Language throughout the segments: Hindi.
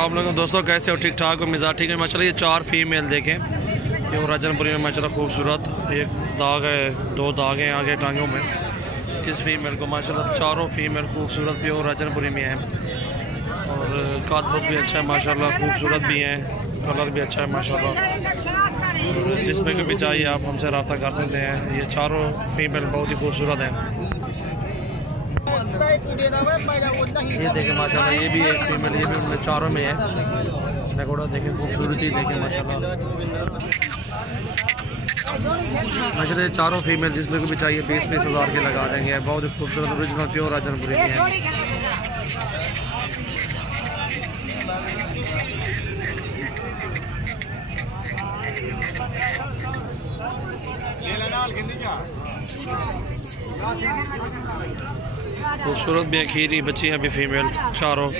आप लोगों दोस्तों कैसे हो? ठीक ठाक हो? मिजाज ठीक है माशाल्लाह। ये 4 फीमेल देखें, ये राजनपुरी में माशाल्लाह खूबसूरत। एक दाग है, 2 दाग हैं आगे टांगों में। इस फीमेल को माशाल्लाह चारों फीमेल खूबसूरत प्योर राजनपुरी में हैं और कादबुक भी अच्छा है माशाल्लाह, खूबसूरत भी हैं, कलर भी अच्छा है माशाल्लाह। जिसमें भी चाहिए आप हमसे रब्ता कर सकते हैं। ये चारों फीमेल बहुत ही खूबसूरत हैं। ये देखें माशाल्लाह, ये भी एक फीमेल, ये भी उनमें चारों में है। नगोड़ा देखें, खूबसूरती देखें माशाल्लाह। माशाल्लाह ये चारों फीमेल जिसमें भी चाहिए 20-20 हज़ार के लगा देंगे। बहुत ही खूबसूरत ओरिजिनल प्योर राजनपुरी में है। खूबसूरत भी है, खीरी बच्ची हैं अभी फीमेल चारों।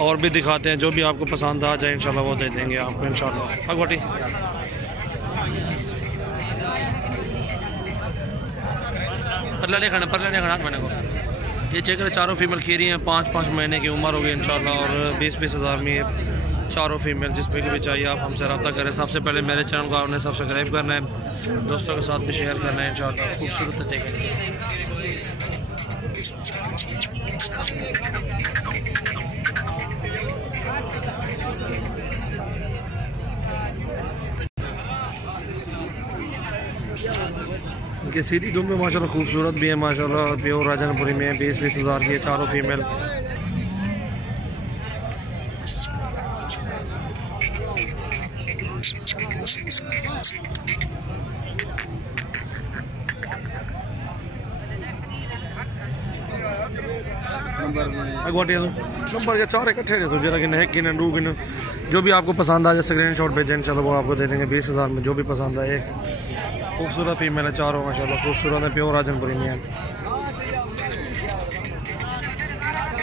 और भी दिखाते हैं, जो भी आपको पसंद आ जाए इंशाल्लाह वो दे देंगे आपको इंशाल्लाह। अगवाटी परला नहीं खाना मैंने को ये चेक करें। चारों फीमेल खीरी हैं, 5-5 महीने की उम्र होगी इंशाल्लाह और 20-20 हज़ार में ये चारों फीमेल। जिसमें भी चाहिए आप हमसे रब्ता करें। सबसे पहले मेरे चैनल को आपने सब्सक्राइब करना है, दोस्तों के साथ भी शेयर करना है इंशाल्लाह। खूबसूरत देखेंगे। इनके सीधी दुम में माशाल्लाह खूबसूरत भी है माशाल्लाह, प्योर राजनपुरी में 20-20 हज़ार की चारों फीमेल। नंबर या 4 इकट्ठे दे दो जरा कि है कि नंडू कि जो भी आपको पसंद आ जाए स्क्रीन शॉट भेजें, चलो वो आपको दे देंगे 20 हज़ार में जो भी पसंद आए। खूबसूरत फीमेल है चारों माशाल्लाह, खूबसूरत है, प्योर राजनपुरी में है।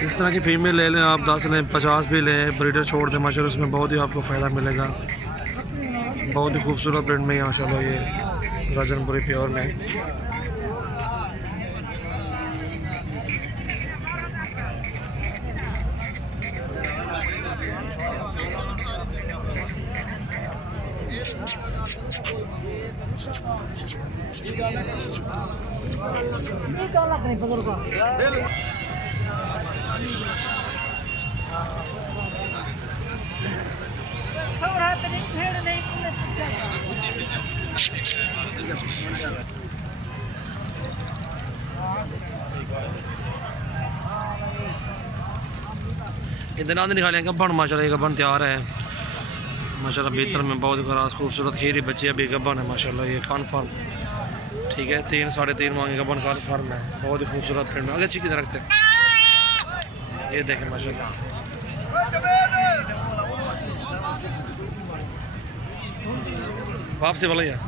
इस तरह की फीमेल ले लें आप, 10 लें, 50 भी लें, ब्रीडर छोड़ दें माशाल्लाह, उसमें बहुत ही आपको फ़ायदा मिलेगा। बहुत ही खूबसूरत प्रिंट में है माशाल्लाह ये राजनपुरी प्योर में। इतना निकालें गब्बन माशाल्लाह, ये गब्बन तैयार है माशाल्लाह। भीतर में बहुत खरास खूबसूरत खीरी बच्ची अभी गब्बन है माशाल्लाह। ये कन्फर्म ठीक है, 3-3.5 मांगे गब्बन कन्फर्म है। बहुत ही खूबसूरत प्रिंट में आगे अच्छी किधर रखते हैं। ये देखें माशाल्लाह, वापसी वाला यार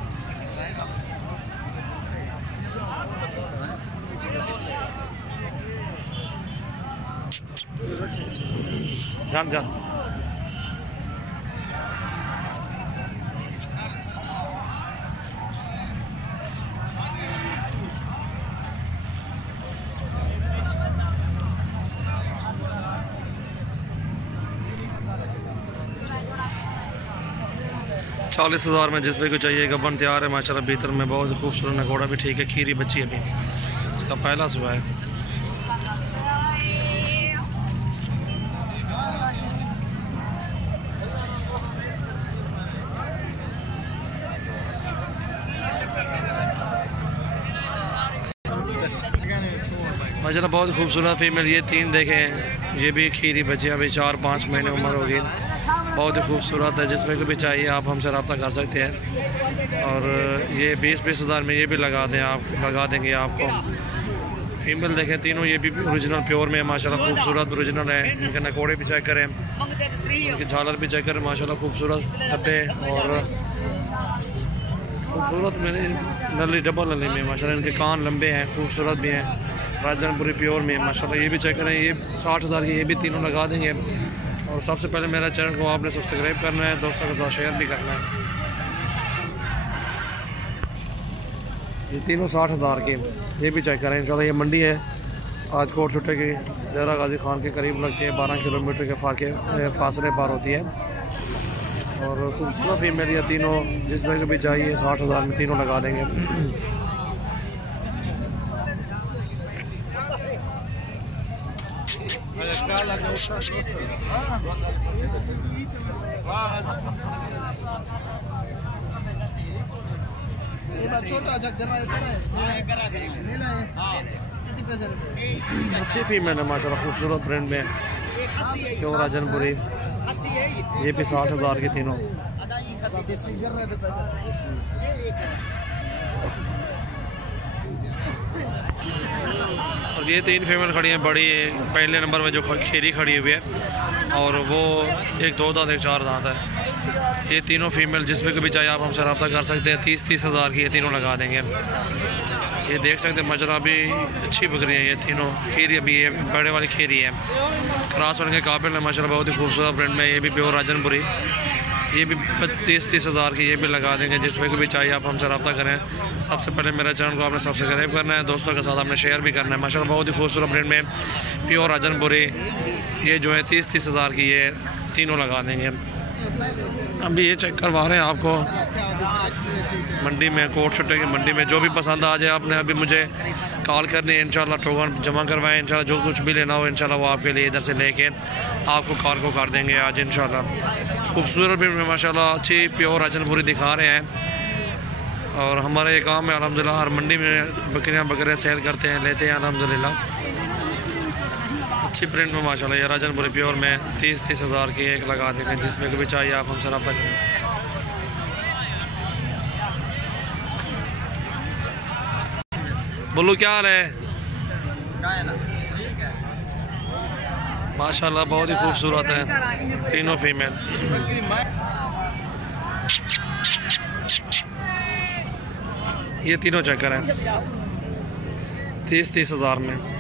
जान 40 हज़ार में जिस पे को चाहिए गब्बन तैयार है माशाल्लाह। भीतर में बहुत खूबसूरत नगोड़ा भी ठीक है, खीरी बच्ची अभी इसका पहला सुबह है। माशाल्लाह बहुत खूबसूरत फीमेल। ये 3 देखें, ये भी खीरी बच्ची अभी 4-5 महीने उम्र होगी। बहुत ही खूबसूरत है, जिसमें को भी चाहिए आप हमसे रब्ता कर सकते हैं। और ये 20-20 हज़ार में ये भी लगा देंगे आपको। फीमेल देखें तीनों, ये भी ओरिजिनल प्योर में माशाल्लाह, खूबसूरत ओरिजिनल है। इनके नकोड़े भी चेक करें, इनकी झालर भी चेक करें माशाल्लाह, खूबसूरत हड्डे और खूबसूरत मेरे नली डबल नली में माशाल्लाह। इनके कान लंबे हैं, खूबसूरत भी हैं, राजनपुरी प्योर में माशाल्लाह। ये भी चेक करें, ये 60 हज़ार की ये भी तीनों लगा देंगे। और सबसे पहले मेरा चैनल को आपने सब्सक्राइब करना है, दोस्तों के साथ शेयर भी करना है। ये तीनों 60 हज़ार के, ये भी चेक करें इंशाल्लाह। ये मंडी है, आज कोट छुट्टे की डेरा गाजी खान के करीब लगती है, 12 किलोमीटर के फासले पार होती है। और खूबसूरत फीमेल ये तीनों, जिसमें भी चाहिए 60,000 में तीनों लगा देंगे। अच्छी फीमेल है माशाल्लाह, खूबसूरत ब्रांड में क्यों राजनपुरी। ये भी 60,000 की तीनों। और ये 3 फीमेल खड़ी हैं बड़ी। पहले नंबर में जो खीरी खड़ी हुई है और वो एक 2 दांत एक 4 दांत है। ये तीनों फीमेल, जिसमें कभी चाहे आप हमसे रब्ता कर सकते हैं। 30-30 हज़ार की ये तीनों लगा देंगे। ये देख सकते हैं मजरा भी अच्छी बकरी है ये तीनों। खीरी अभी ये बड़े वाली खीरी है, क्रॉस होने के काबिल है माशाल्लाह, बहुत ही खूबसूरत ब्रांड में। ये भी प्योर राजनपुरी। ये भी 30-30 हज़ार की ये भी लगा देंगे। जिसमें भी चाहिए आप हमसे रब्ता करें। सबसे पहले मेरे चैनल को आपने सब्सक्राइब करना है, दोस्तों के साथ आपने शेयर भी करना है। माशाल्लाह बहुत ही खूबसूरत ब्रांड में प्योर राजनपुरी ये जो है 30-30 हज़ार की ये तीनों लगा देंगे। अभी ये चेक करवा रहे हैं आपको मंडी में, कोट छुट्टे की मंडी में। जो भी पसंद आ जाए आपने अभी मुझे कॉल करनी है, इंशाल्लाह टोकन जमा करवाएं। इंशाल्लाह जो कुछ भी लेना हो इंशाल्लाह वो आपके लिए इधर से लेके आपको कार को कर देंगे आज इंशाल्लाह। खूबसूरत भी माशाल्लाह अच्छी प्योर राजनपुरी दिखा रहे हैं। और हमारा ये काम है अल्हम्दुलिल्लाह, हर मंडी में बकरियाँ सेल करते हैं, लेते हैं अल्हम्दुलिल्लाह। अच्छी प्रिंट में माशाल्लाह ये राजनपुरी प्योर में 30-30 हज़ार की एक लगा देंगे। जिसमें कभी चाहिए आप हमसे रब्ता करें। बोलो क्या हाल है? माशाल्लाह बहुत ही खूबसूरत है तीनों फीमेल। ये तीनों चक्कर हैं 30-30 हज़ार में।